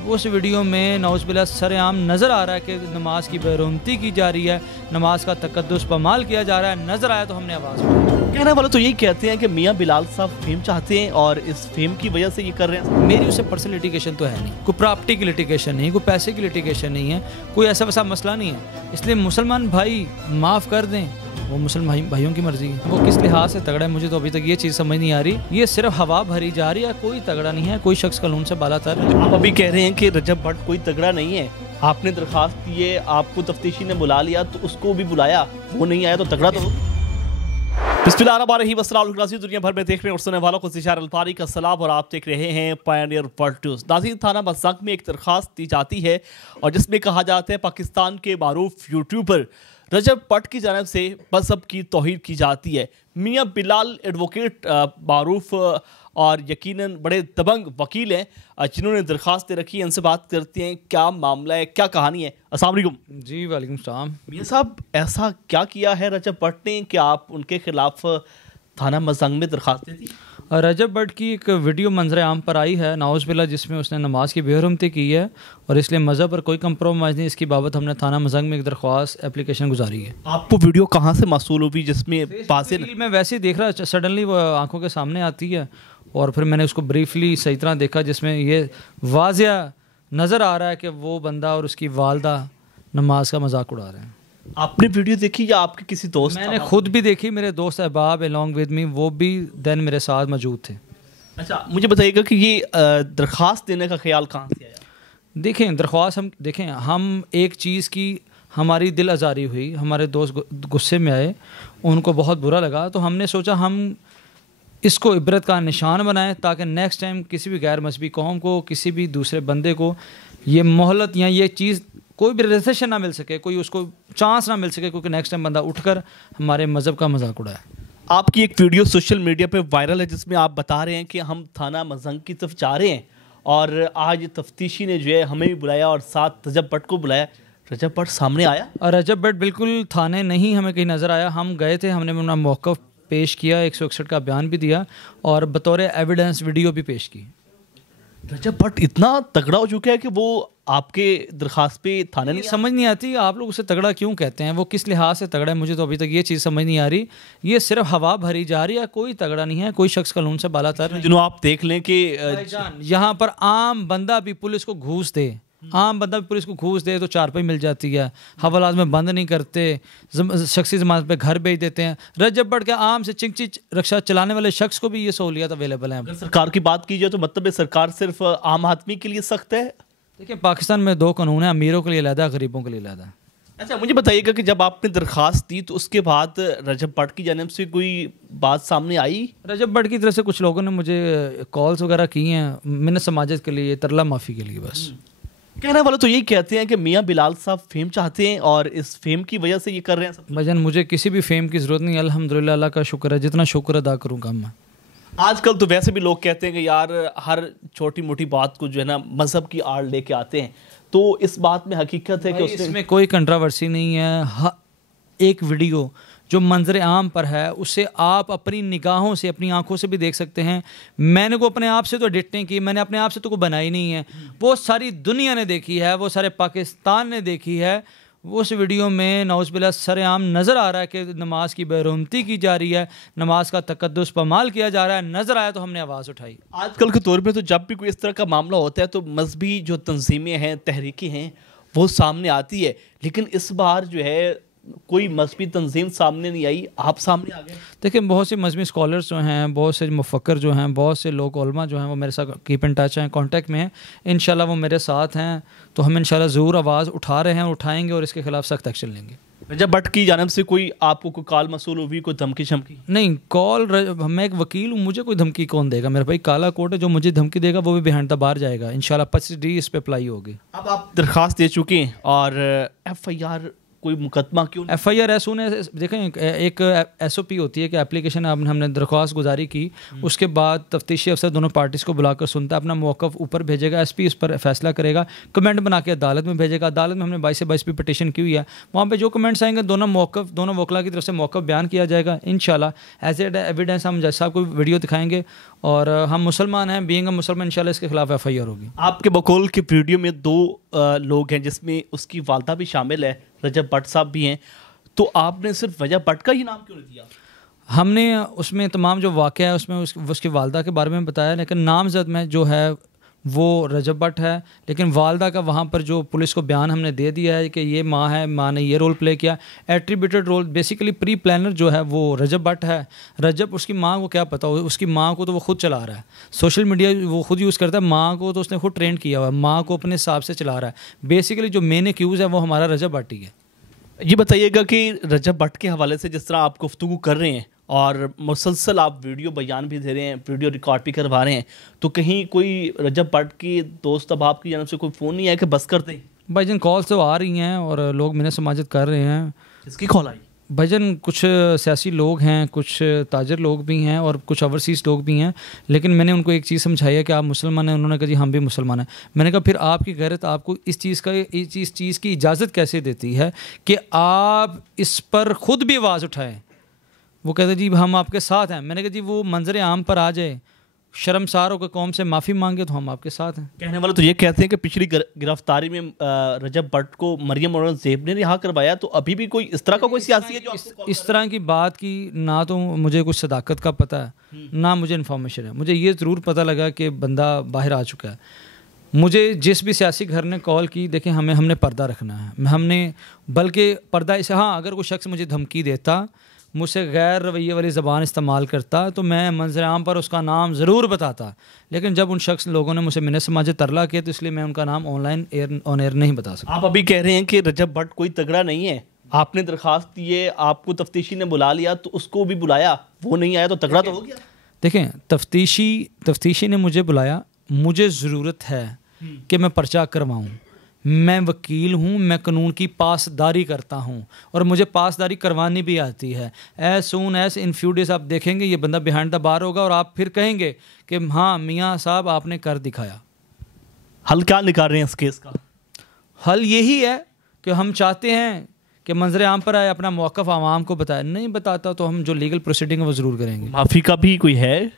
उस वीडियो में नौज़बिल्लाह सरेआम नज़र आ रहा है कि नमाज की बेरुमती की जा रही है, नमाज का तकद्दुस पमाल किया जा रहा है। नज़र आया तो हमने आवाज़ उठाई। कहने वाले तो यही कहते हैं कि मियाँ बिलाल साहब फेम चाहते हैं और इस फेम की वजह से ये कर रहे हैं। मेरी उससे पर्सनल लिटिगेशन तो है नहीं, कोई प्रॉपर्टी की लिटिगेशन नहीं, कोई पैसे की लिटिगेशन नहीं है, कोई ऐसा वैसा मसला नहीं है। इसलिए मुसलमान भाई माफ़ कर दें, वो मुसलमान भाइयों की मर्जी है। वो किस लिहाज से तगड़ा है मुझे तो अभी तक ये चीज़ समझ नहीं आ रही। ये सिर्फ हवा भरी जा रही है, कोई तगड़ा नहीं है, कोई शख्स कानून से बालातर है। आप अभी कह रहे हैं कि रजब भट्ट कोई तगड़ा नहीं है, आपने दरखास्त की है, आपको तफ्तीशी ने बुला लिया तो उसको भी बुलाया, वो नहीं आया तो तगड़ा तो बिस्मिल्लाहिर्रहमानिर्रहीम। दुनिया भर में देख रहे हैं और सुनने वालों को ज़िशार अल्फारी का सलाम और आप देख रहे हैं पायनियर वर्ल्ड न्यूज़। नाज़रीन, थाना मज़ाक में एक दरखास्त दी जाती है और जिसमें कहा जाता है पाकिस्तान के मारूफ यूट्यूबर रजब भट्ट की जानिब से मज़हब की तौहीन की जाती है। मियाँ बिलाल एडवोकेट मारूफ और यकीनन बड़े दबंग वकील हैं जिन्होंने दरखास्त दे रखी है, इनसे बात करते हैं क्या मामला है, क्या कहानी है। अस्सलाम वालेकुम। जी वालेकुम सलाम। मियाँ साहब, ऐसा क्या किया है रजब भट्ट ने कि आप उनके खिलाफ थाना मज़ाक में दरखास्त दे दी? रजब भट्ट की एक वीडियो मंजर आम पर आई है नाउज़बिल्लाह, जिसमें उसने नमाज की बेहरमती की है और इसलिए मज़हब पर कोई कंप्रोमाइज़ नहीं। इसकी बाबत हमने थाना मज़ाक में एक दरख्वास्त एप्लीकेशन गुजारी है। आपको वीडियो कहाँ से मौसूल हुई जिसमें रील में वैसे ही देख रहा, सडनली वो आंखों के सामने आती है और फिर मैंने उसको ब्रीफली सही तरह देखा, जिसमें ये वाज़िया नज़र आ रहा है कि वो बंदा और उसकी वालदा नमाज का मजाक उड़ा रहे हैं। आपने वीडियो देखी या आपके किसी दोस्त? मैंने खुद भी देखी, मेरे दोस्त अहबाब अलॉन्ग विद मी वो भी दिन मेरे साथ मौजूद थे। अच्छा, मुझे बताइएगा कि ये दरख्वास्त देने का ख्याल कहाँ से आया? देखें, दरख्वास्त हम एक चीज़ की हमारी दिल आज़ारी हुई, हमारे दोस्त गुस्से में आए, उनको बहुत बुरा लगा, तो हमने सोचा हम इसको इबरत का निशान बनाएं ताकि नेक्स्ट टाइम किसी भी गैर मजहबी कौम को, किसी भी दूसरे बंदे को ये मोहलत या ये चीज़ कोई भी रिसेशन ना मिल सके, कोई उसको चांस ना मिल सके, क्योंकि नेक्स्ट टाइम बंदा उठकर हमारे मज़हब का मजाक उड़ाए। आपकी एक वीडियो सोशल मीडिया पे वायरल है जिसमें आप बता रहे हैं कि हम थाना मज़ाक की तरफ जा रहे हैं और आज तफ्तीशी ने जो है हमें भी बुलाया और साथ रजब भट्ट को बुलाया। रजब भट्ट सामने आया? और रजब भट्ट बिल्कुल थाने नहीं हमें कहीं नज़र आया। हम गए थे, हमने अपना मौक़िफ़ पेश किया, 161 का बयान भी दिया और बतौर एविडेंस वीडियो भी पेश की। रजब भट्ट इतना तगड़ा हो चुका है कि वो आपके दरखास्त पे थाने नहीं? समझ नहीं आती आप लोग उसे तगड़ा क्यों कहते हैं, वो किस लिहाज से तगड़ा है मुझे तो अभी तक ये चीज़ समझ नहीं आ रही। ये सिर्फ हवा भरी जा रही है, कोई तगड़ा नहीं है, कोई शख्स कानून से बालातर नहीं। जिन्हों आप देख लें कि यहाँ पर आम बंदा भी पुलिस को घूस दे, आम बंदा भी पुलिस को घूस दे तो चारपाई मिल जाती है, हवालात में बंद नहीं करते, शख्सी जमानत पे घर भेज देते हैं। रजब भट्ट के आम से चिंची रिक्शा चलाने वाले शख्स को भी ये सहूलियत अवेलेबल है। अगर सरकार की बात की जाए तो मतलब है सरकार सिर्फ आम आदमी के लिए सख्त है? देखिए, पाकिस्तान में 2 कानून है, अमीरों के लिए अलग, गरीबों के लिए अलग। अच्छा, मुझे बताइएगा कि जब आपने दरखास्त दी तो उसके बाद रजब भट्ट की जानिब से कोई बात सामने आई? रजब भट्ट की तरफ से कुछ लोगों ने मुझे कॉल्स वगैरह की हैं, मैंने समाजत के लिए, तरला माफ़ी के लिए बस। कहने वाले तो यही कहते हैं कि मियाँ बिलाल साहब फेम चाहते हैं और इस फेम की वजह से ये कर रहे हैं। भजन, मुझे किसी भी फेम की ज़रूरत नहीं, अल्हम्दुलिल्लाह, अल्लाह का शुक्र है, जितना शुक्र अदा करूँ कम है। आजकल तो वैसे भी लोग कहते हैं कि यार हर छोटी मोटी बात को जो है ना मजहब की आड़ लेके आते हैं, तो इस बात में हकीकत है कि इसमें कोई कंट्रोवर्सी नहीं है। एक वीडियो जो मंजर आम पर है उसे आप अपनी निगाहों से, अपनी आंखों से भी देख सकते हैं। मैंने को अपने आप से तो एडिट नहीं की, मैंने अपने आप से तो कोई बनाई नहीं है, वो सारी दुनिया ने देखी है, वो सारे पाकिस्तान ने देखी है। उस वीडियो में नौज़बिल्लाह सरेआम नज़र आ रहा है कि नमाज की बेरुमती की जा रही है, नमाज का तकद्दुस पमाल किया जा रहा है। नज़र आया तो हमने आवाज़ उठाई। आजकल के दौर में तो जब भी कोई इस तरह का मामला होता है तो मजहबी जो तंजीमें हैं, तहरीकें हैं, वो सामने आती है, लेकिन इस बार जो है कोई मजहबी तंजीम सामने नहीं आई, आप सामने आ गए। देखिए, बहुत से मजहबी स्कॉलर्स जो हैं, बहुत से मुफक्कर जो हैं, बहुत से लोग उलमा जो हैं, वो मेरे साथ कीप इन टच हैं, कांटेक्ट में हैं। इंशाल्लाह वो मेरे साथ हैं, तो हम इंशाल्लाह ज़रूर आवाज़ उठा रहे हैं और उठाएंगे और इसके खिलाफ सख्त एक्शन लेंगे। रजब भट्ट की जानिब से कोई आपको कोई कॉल मसूल हुई, कोई धमकी शमकी? नहीं, कॉल, मैं एक वकील हूँ, मुझे कोई धमकी कौन देगा? मेरा भाई काला कोट है, जो मुझे धमकी देगा वो भी बिहाइंड द बार जाएगा। इंशाल्लाह 25D इस पे अप्लाई होगी। अब आप दरखास्त दे चुके हैं और FIR कोई मुकदमा क्यों? FIR एस सुने देखें, एक SOP होती है कि एप्लीकेशन हमने दरख्वास्त गुजारी की, उसके बाद तफ्तीशी अफसर दोनों पार्टीज़ को बुलाकर सुनता है, अपना मौक़िफ़ ऊपर भेजेगा, SP इस पर फैसला करेगा, कमेंट बना के अदालत में भेजेगा। अदालत में हमने 22 से 22 पिटीशन की हुई है, वहाँ पे जो कमेंट्स आएंगे दोनों वकला की तरफ से मौक़िफ़ बयान किया जाएगा। इंशाल्लाह एज एविडेंस हम जज साहब को वीडियो दिखाएंगे, और हम मुसलमान हैं, बीइंग अ मुसलमान इंशाल्लाह इसके खिलाफ FIR होगी। आपके बकौल के वीडियो में 2 लोग हैं जिसमें उसकी वालदा भी शामिल है, रजब भट्ट साहब भी हैं, तो आपने सिर्फ रजब भट्ट का ही नाम क्यों नहीं दिया? हमने उसमें तमाम जो वाक़या है उसमें उसकी वालदा के बारे में बताया, लेकिन नामजद में जो है वो रजब भट्ट है, लेकिन वालदा का वहाँ पर जो पुलिस को बयान हमने दे दिया है कि ये माँ है, माँ ने ये रोल प्ले किया, attributed role, basically pre planner जो है वो रजब भट्ट है। रजब, उसकी माँ को क्या पता, उसकी माँ को तो वो खुद चला रहा है, सोशल मीडिया वो खुद यूज़ करता है, माँ को तो उसने खुद ट्रेन किया हुआ है, माँ को अपने हिसाब से चला रहा है। बेसिकली जो मेन एक्यूज़ है वो हमारा रजब भट्ट ही है। ये बताइएगा कि रजब भट्ट के हवाले से जिस तरह आप गुफ्तगू कर रहे हैं और मुसलसल आप वीडियो बयान भी दे रहे हैं, वीडियो रिकॉर्ड भी करवा रहे हैं, तो कहीं कोई रजब भट्ट की दोस्त अब आपकी जानब से कोई फ़ोन नहीं आया कि बस कर दें? भाईजान कॉल्स तो आ रही हैं और लोग मैंने समाजत कर रहे हैं। किसकी कॉल आई? भाईजान कुछ सियासी लोग हैं, कुछ ताजर लोग भी हैं और कुछ ओवरसीज़ लोग भी हैं, लेकिन मैंने उनको एक चीज़ समझाई है कि आप मुसलमान हैं। उन्होंने कहा जी हम भी मुसलमान हैं। मैंने कहा फिर आपकी गैरत आपको इस चीज़ की इजाज़त कैसे देती है कि आप इस पर ख़ुद भी आवाज़ उठाएं? वो कहते जी हम आपके साथ हैं। मैंने कहा जी वो मंजर आम पर आ जाए, शर्मसार होकर कौम से माफ़ी मांगे तो हम आपके साथ हैं। कहने वाले तो ये कहते हैं कि पिछली गिरफ्तारी में रजब भट्ट को मरियम औरंगज़ेब ने रिहा करवाया, तो अभी भी कोई इस तरह का कोई सियासी है जो इस तरह की बात की ना तो मुझे कुछ सदाकत का पता है ना मुझे इन्फॉर्मेशन है। मुझे ये ज़रूर पता लगा कि बंदा बाहर आ चुका है। मुझे जिस भी सियासी घर ने कॉल की, देखें हमने पर्दा रखना है, हमने बल्कि पर्दा इसे, हाँ अगर कोई शख्स मुझे धमकी देता, मुझसे गैर रवैये वाली ज़बान इस्तेमाल करता, तो मैं मंजर आम पर उसका नाम ज़रूर बताता, लेकिन जब उन शख्स लोगों ने मुझसे मैंने समाज तरला किया तो इसलिए मैं उनका नाम ऑनलाइन ऑन एयर नहीं बता सकता। आप अभी कह रहे हैं कि रजब भट्ट कोई तगड़ा नहीं है, आपने दरख्वास्त दी है, आपको तफ्तीशी ने बुला लिया, तो उसको भी बुलाया, वो नहीं आया तो तगड़ा तो हो गया? देखें तफ्तीशी ने मुझे बुलाया, मुझे ज़रूरत है कि मैं पर्चा करवाऊँ, मैं वकील हूँ, मैं कानून की पासदारी करता हूँ और मुझे पासदारी करवानी भी आती है। As soon as in few days आप देखेंगे ये बंदा बिहाइंड द बार होगा और आप फिर कहेंगे कि हाँ मियाँ साहब आपने कर दिखाया। हल क्या निकाल रहे हैं इस केस का? हल यही है कि हम चाहते हैं कि मंजर आम पर आए, अपना मौक़िफ़ आवाम को बताए, नहीं बताता तो हम जो लीगल प्रोसीडिंग है वो ज़रूर करेंगे। माफ़ी का भी कोई है?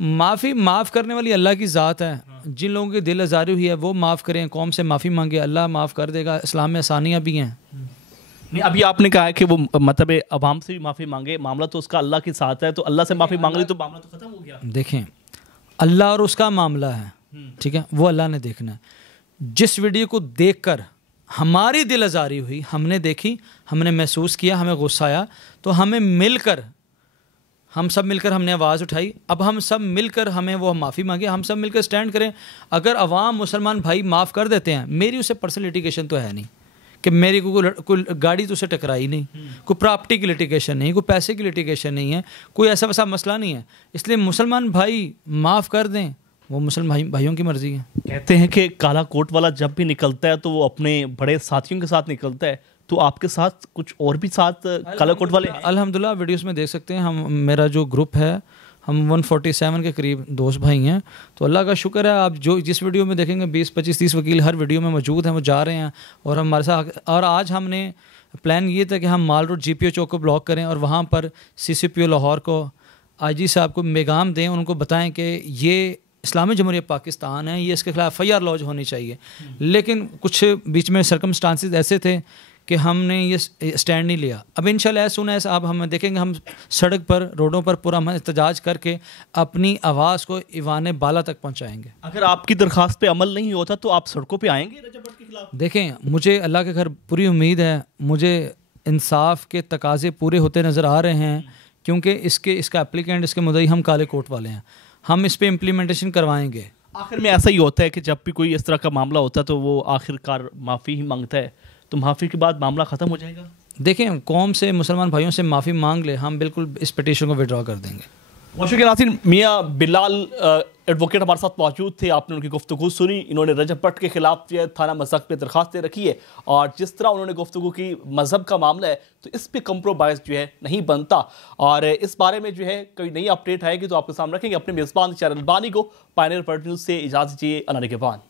माफ़ करने वाली अल्लाह की ज़ात है। जिन लोगों की दिल आज़ारी हुई है वो माफ़ करें, कौम से माफ़ी मांगे, अल्लाह माफ़ कर देगा। इस्लाम में आसानियाँ भी हैं। नहीं, अभी आपने कहा है कि वो मतलब अवाम से भी माफ़ी मांगे, मामला तो उसका अल्लाह के साथ है, तो अल्लाह से माफ़ी मांग ली तो मामला तो ख़त्म हो गया। देखें अल्लाह और उसका मामला है, ठीक है, वो अल्लाह ने देखना है। जिस वीडियो को देखकर हमारी दिल आज़ारी हुई, हमने देखी, हमने महसूस किया, हमें गुस्सा आया, तो हम सब मिलकर हमने आवाज़ उठाई। अब हम सब मिलकर हमें वो माफ़ी मांगे, हम सब मिलकर स्टैंड करें। अगर अवाम मुसलमान भाई माफ़ कर देते हैं, मेरी उससे पर्सनल लिटिगेशन तो है नहीं कि मेरी कोई गाड़ी तो उससे टकराई नहीं, कोई प्रॉपर्टी की लिटिगेशन नहीं, कोई पैसे की लिटिगेशन नहीं है, कोई ऐसा वैसा मसला नहीं है। इसलिए मुसलमान भाई माफ़ कर दें, वो मुसलमान भाइयों की मर्ज़ी है। कहते हैं कि काला कोट वाला जब भी निकलता है तो वो अपने बड़े साथियों के साथ निकलता है, तो आपके साथ कुछ और भी साथ काला कोट वाले हैं? अल्हम्दुलिल्लाह वीडियोस में देख सकते हैं। मेरा जो ग्रुप है, हम 147 के करीब दोस्त भाई हैं, तो अल्लाह का शुक्र है। आप जिस वीडियो में देखेंगे 20, 25, 30 वकील हर वीडियो में मौजूद हैं, वो जा रहे हैं और हमारे साथ। और आज हमने प्लान ये था कि हम माल रोड GPO चौक को ब्लॉक करें और वहाँ पर CCPO लाहौर को, IG साहब को पैगाम दें, उनको बताएँ कि ये इस्लामी जमहूरियत पाकिस्तान है, ये इसके खिलाफ FIR लॉन्च होनी चाहिए। लेकिन कुछ बीच में सर्कमस्टांसिस ऐसे थे कि हमने ये स्टैंड नहीं लिया। अब इंशाल्लाह एज सून एज आप हमें देखेंगे, हम सड़क पर, रोडों पर पूरा हम एहतजाज करके अपनी आवाज़ को ईवान बाला तक पहुंचाएंगे। अगर आपकी दरख्वास्त पे अमल नहीं होता तो आप सड़कों पे आएंगे रजब भट्ट के खिलाफ? देखें मुझे अल्लाह के घर पूरी उम्मीद है, मुझे इंसाफ के तकाजे पूरे होते नज़र आ रहे हैं, क्योंकि इसका एप्लीकेंट, इसके मुद्दई हम काले कोट वाले हैं। हम इस पर इम्प्लीमेंटेशन करवाएंगे। आखिर में ऐसा ही होता है कि जब भी कोई इस तरह का मामला होता है तो वो आखिरकार माफ़ी ही मांगता है, तो माफ़ी के बाद मामला ख़त्म हो जाएगा। देखें कौम से, मुसलमान भाइयों से माफ़ी मांग ले, हम बिल्कुल इस पिटीशन को विड्रॉ कर देंगे। बहुत शुक्रिया नाज़रीन। मियाँ बिलाल एडवोकेट हमारे साथ मौजूद थे, आपने उनकी गुफ्तगू सुनी। इन्होंने रजब भट्ट के खिलाफ जो है थाना मज़हब पे दरख्वास्त दे रखी है, और जिस तरह उन्होंने गुफ्तगू की, मज़हब का मामला है तो इस पे कंप्रोमाइज़ जो है नहीं बनता। और इस बारे में जो है कोई नई अपडेट आएगी तो आपके सामने रखेंगे। अपने मेज़बान शायर अलबानी को पायनियर वर्ल्ड न्यूज़ से इजाज़त दीजिए। अल्लाह निगहबान।